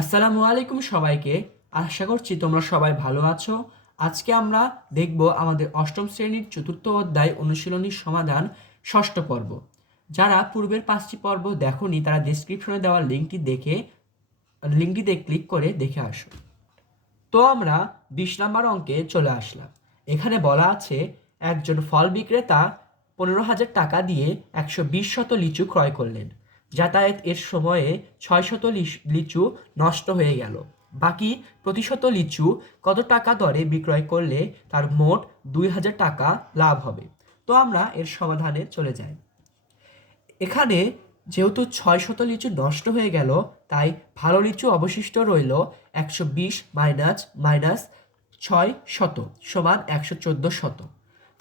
আসসালামু আলাইকুম সবাইকে। আশা করছি তোমরা সবাই ভালো আছো। আজকে আমরা দেখব আমাদের অষ্টম শ্রেণির চতুর্থ অধ্যায় অনুশীলনীর সমাধান ষষ্ঠ পর্ব। যারা পূর্বের পাঁচটি পর্ব দেখোনি, তারা ডেসক্রিপশনে দেওয়া লিঙ্কটি দেখে লিঙ্কটিতে ক্লিক করে দেখে আসো। তো আমরা বিশ নম্বর অঙ্কে চলে আসলাম। এখানে বলা আছে, একজন ফল বিক্রেতা পনেরো হাজার টাকা দিয়ে একশো বিশ শত লিচু ক্রয় করলেন। যাতায়াত এর সময়ে ছয় শত লিচু নষ্ট হয়ে গেল। বাকি প্রতিশত লিচু কত টাকা দরে বিক্রয় করলে তার মোট দুই হাজার টাকা লাভ হবে? তো আমরা এর সমাধানে চলে যাই। এখানে যেহেতু ছয় শত লিচু নষ্ট হয়ে গেল, তাই ভালো লিচু অবশিষ্ট রইল একশো বিশ মাইনাস মাইনাস ছয় শত সমান একশো চোদ্দ শত।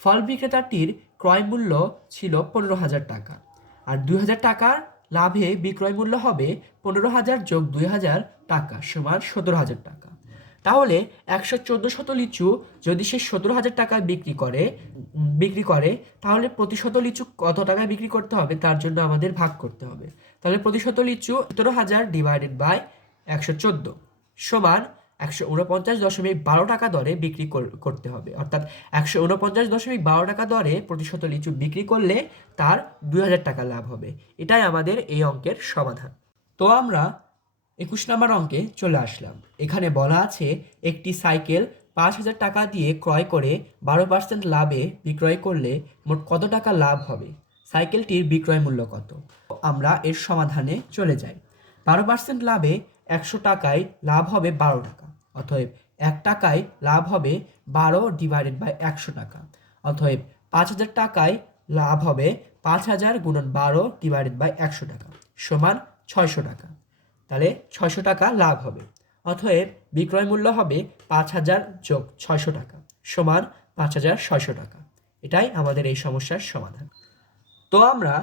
ফল বিক্রেতাটির ক্রয় মূল্য ছিল পনেরো হাজার টাকা। আর দুই হাজার টাকার লাভে বিক্রয় মূল্য হবে পনেরো হাজার যোগ দুই হাজার টাকা সমান সতেরো হাজার টাকা। তাহলে একশো চোদ্দ শত লিচু যদি সে সতেরো হাজার টাকায় বিক্রি করে বিক্রি করে, তাহলে প্রতি শত লিচু কত টাকায় বিক্রি করতে হবে? তার জন্য আমাদের ভাগ করতে হবে। তাহলে প্রতি শত লিচু সতেরো হাজার ডিভাইডেড বাই একশো চোদ্দ সমান একশো উনপঞ্চাশ দশমিক বারো টাকা দরে বিক্রি কর- করতে হবে। অর্থাৎ একশো উনপঞ্চাশ দশমিক বারো টাকা দরে প্রতি শত লিচু বিক্রি করলে তার দুই হাজার টাকা লাভ হবে। এটাই আমাদের এই অঙ্কের সমাধান। তো আমরা একুশ নম্বর অঙ্কে চলে আসলাম। এখানে বলা আছে, একটি সাইকেল পাঁচ হাজার টাকা দিয়ে ক্রয় করে বারো পার্সেন্ট লাভে বিক্রয় করলে মোট কত টাকা লাভ হবে? সাইকেলটির বিক্রয় মূল্য কত? আমরা এর সমাধানে চলে যাই। বারো পার্সেন্ট লাভে একশো টাকায় লাভ হবে বারো টাকা। অতএব এক টাকায় লাভ হবে বারো ডিভাইডেড বাই একশো টাকা। অতএব পাঁচ হাজার টাকায় লাভ হবে পাঁচ হাজার গুণন বারো ডিভাইডেড বাই একশো টাকা সমান ছয়শো টাকা। তাহলে ছয়শো টাকা লাভ হবে। অতএব বিক্রয় মূল্য হবে পাঁচ হাজার যোগ ছয়শো টাকা সমান পাঁচ হাজার ছয়শো টাকা। এটাই আমাদের এই সমস্যার সমাধান। তো আমরা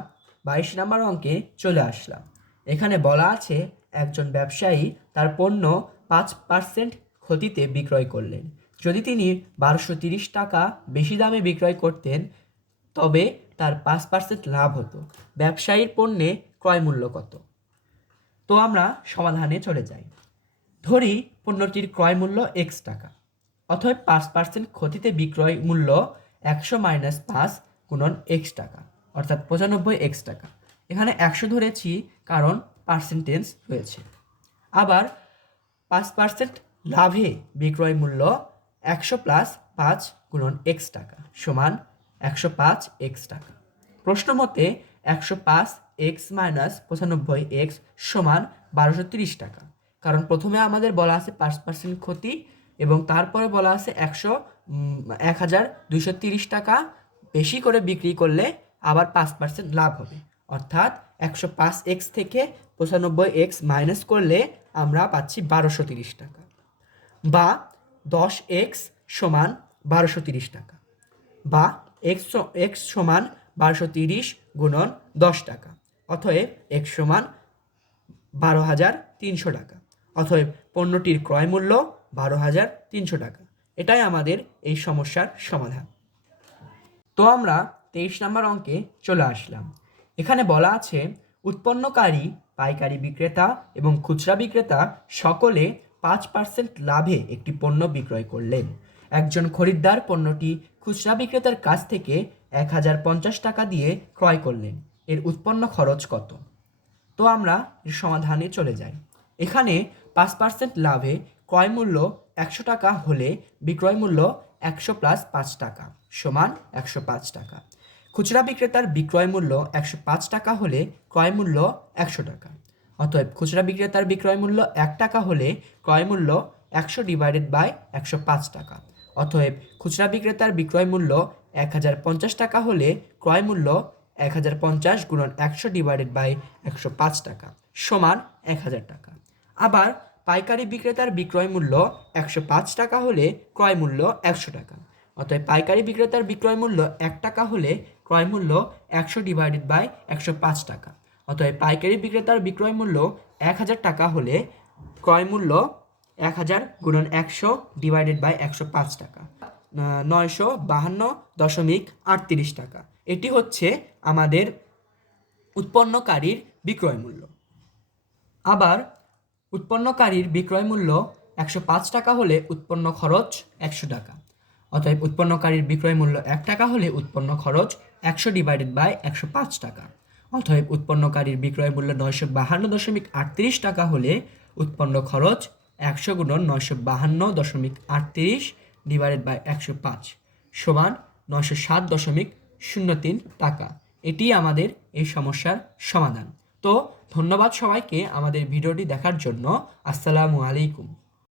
বাইশ নম্বর অঙ্কে চলে আসলাম। এখানে বলা আছে একজন ব্যবসায়ী তার পণ্য পাঁচ পার্সেন্ট ক্ষতিতে বিক্রয় করলেন। যদি তিনি বারোশো তিরিশ টাকা বেশি দামে বিক্রয় করতেন, তবে তার পাঁচ পার্সেন্ট লাভ হতো। ব্যবসায়ীর পণ্যে ক্রয় মূল্য কত? তো আমরা সমাধানে চলে যাই। ধরি পণ্যটির ক্রয় মূল্য এক্স টাকা অথবা পাঁচ পার্সেন্ট ক্ষতিতে বিক্রয় মূল্য একশো মাইনাস পাঁচ গুণন এক্স টাকা, অর্থাৎ পঁচানব্বই এক্স টাকা। এখানে একশো ধরেছি কারণ পার্সেন্টেজ রয়েছে আবার পাঁচ পার্সেন্ট লাভে বিক্রয় মূল্য একশো প্লাস পাঁচ গুণন এক্স টাকা সমান একশো পাঁচ এক্স টাকা। প্রশ্ন মতে একশো পাঁচ এক্স মাইনাস পঁচানব্বই এক্স সমান বারোশো তিরিশ টাকা। কারণ প্রথমে আমাদের বলা আছে পাঁচ পার্সেন্ট ক্ষতি এবং তারপরে বলা আছে একশো এক হাজার দুইশো তিরিশ টাকা বেশি করে বিক্রি করলে আবার পাঁচ পার্সেন্ট লাভ হবে। অর্থাৎ একশো পাঁচ এক্স থেকে পঁচানব্বই এক্স মাইনাস করলে আমরা পাচ্ছি বারোশো তিরিশ টাকা। বা দশ এক্স সমান বারোশো তিরিশ টাকা। বা এক্স এক্স সমান বারোশো তিরিশ গুণন দশ টাকা। অতএব এক্স সমান বারো হাজার তিনশো টাকা। অতএব পণ্যটির ক্রয় মূল্য বারো হাজার তিনশো টাকা। এটাই আমাদের এই সমস্যার সমাধান। তো আমরা তেইশ নম্বর অঙ্কে চলে আসলাম। এখানে বলা আছে, উৎপন্নকারী, পাইকারি বিক্রেতা এবং খুচরা বিক্রেতা সকলে পাঁচ পার্সেন্ট লাভে একটি পণ্য বিক্রয় করলেন। একজন খরিদ্দার পণ্যটি খুচরা বিক্রেতার কাছ থেকে এক হাজার পঞ্চাশ টাকা দিয়ে ক্রয় করলেন। এর উৎপন্ন খরচ কত? তো আমরা এর সমাধানে চলে যাই। এখানে পাঁচ পার্সেন্ট লাভে ক্রয় মূল্য একশো টাকা হলে বিক্রয় মূল্য একশো প্লাস পাঁচ টাকা সমান একশো পাঁচ টাকা। খুচরা বিক্রেতার বিক্রয় মূল্য একশো পাঁচ টাকা হলে ক্রয় মূল্য একশো টাকা। অতএব খুচরা বিক্রেতার বিক্রয় মূল্য এক টাকা হলে ক্রয় মূল্য একশো ডিভাইডেড বাই একশো পাঁচ টাকা। অতএব খুচরা বিক্রেতার বিক্রয় মূল্য এক হাজার পঞ্চাশ টাকা হলে ক্রয় মূল্য এক হাজার পঞ্চাশ গুণন একশো ডিভাইডেড বাই একশো পাঁচ টাকা সমান এক হাজার টাকা। আবার পাইকারি বিক্রেতার বিক্রয় মূল্য একশো পাঁচ টাকা হলে ক্রয় মূল্য একশো টাকা। অতএব পাইকারি বিক্রেতার বিক্রয় মূল্য এক টাকা হলে ক্রয় মূল্য একশো ডিভাইডেড বাই একশো পাঁচ টাকা। অতএব পাইকারি বিক্রেতার বিক্রয় মূল্য এক হাজার টাকা হলে ক্রয় মূল্য এক হাজার গুণন একশো ডিভাইডেড বাই একশো পাঁচ টাকা। নয়শো বাহান্ন দশমিক আটত্রিশ টাকা। এটি হচ্ছে আমাদের উৎপন্নকারীর বিক্রয় মূল্য। আবার উৎপন্নকারীর বিক্রয় মূল্য একশো পাঁচ টাকা হলে উৎপন্ন খরচ একশো টাকা। অতএব উৎপন্নকারীর বিক্রয় মূল্য এক টাকা হলে উৎপন্ন খরচ একশো ডিভাইডেড বাই একশো পাঁচ টাকা। অতএব উৎপন্নকারীর বিক্রয় মূল্য নয়শো বাহান্ন দশমিক আটত্রিশ টাকা হলে উৎপন্ন খরচ একশো গুণন নয়শো বাহান্ন দশমিক আটত্রিশ ডিভাইডেড বাই একশো পাঁচ সমান নয়শো সাত দশমিক শূন্য তিন টাকা। এটি আমাদের এই সমস্যার সমাধান। তো ধন্যবাদ সবাইকে আমাদের ভিডিওটি দেখার জন্য। আসসালামু আলাইকুম।